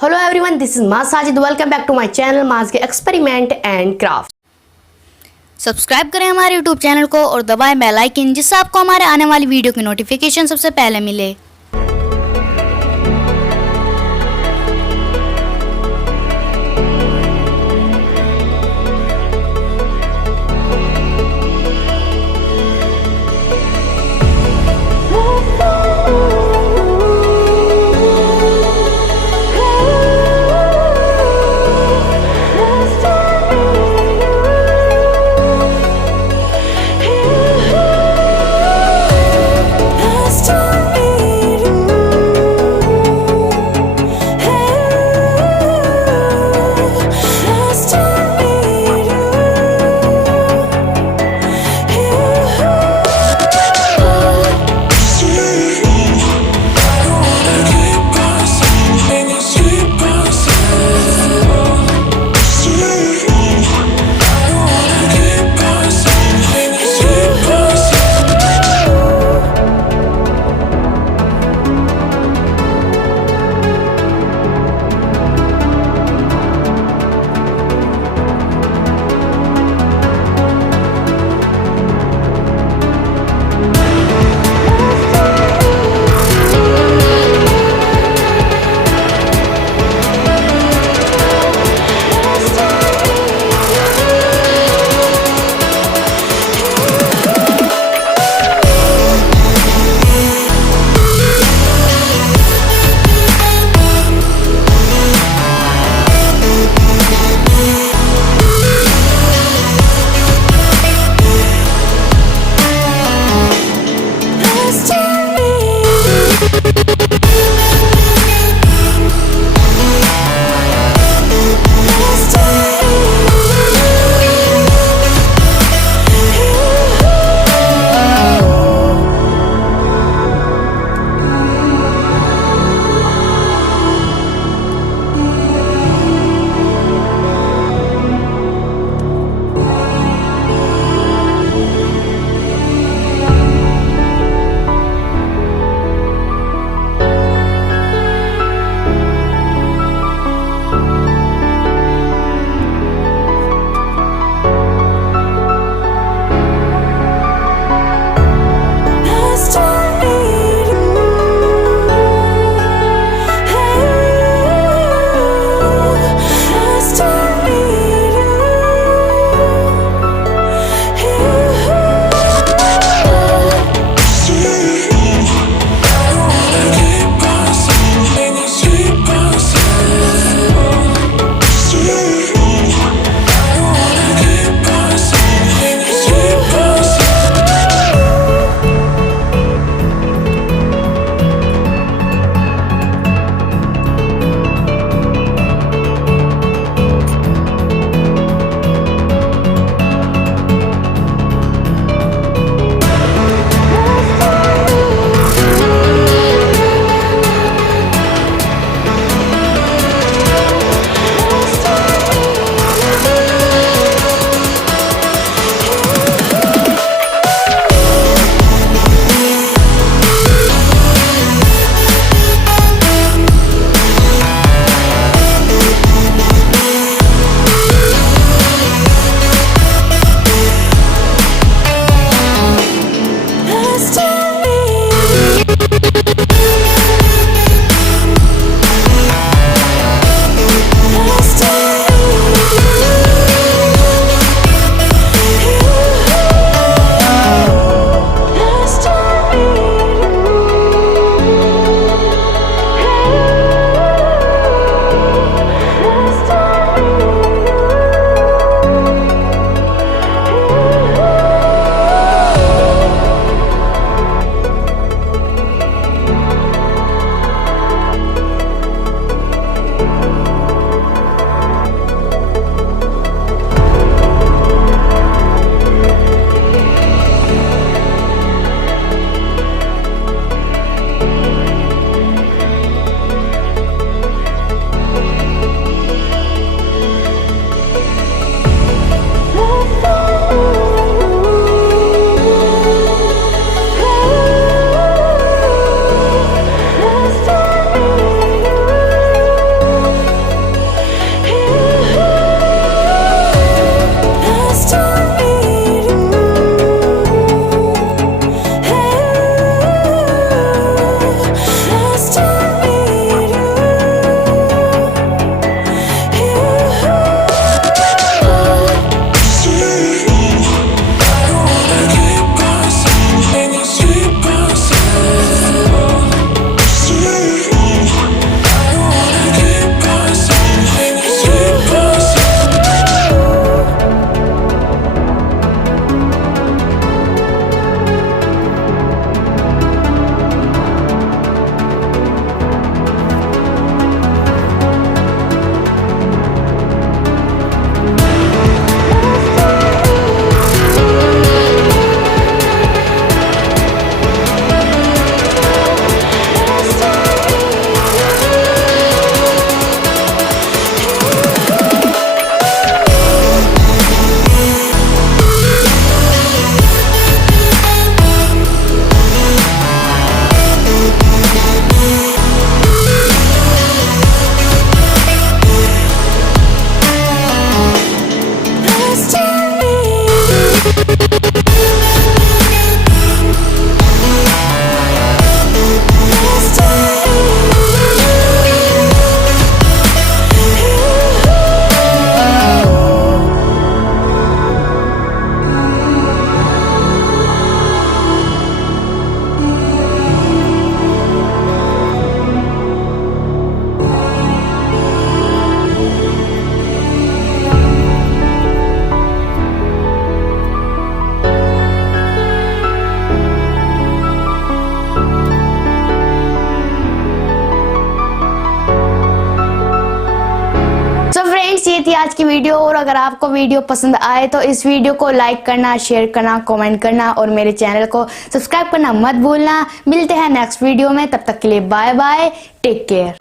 Hello everyone, this is Maaz Sajid. Welcome back to my channel Maaz के experiment and craft. Subscribe करें हमारे YouTube channel को और दबाएं बेल आइकन, जिससे आपको हमारे आने वाली वीडियो की नोटिफिकेशन सबसे पहले मिले। आज की वीडियो। और अगर आपको वीडियो पसंद आए तो इस वीडियो को लाइक करना, शेयर करना, कमेंट करना और मेरे चैनल को सब्सक्राइब करना मत भूलना। मिलते हैं नेक्स्ट वीडियो में, तब तक के लिए बाय बाय, टेक केयर।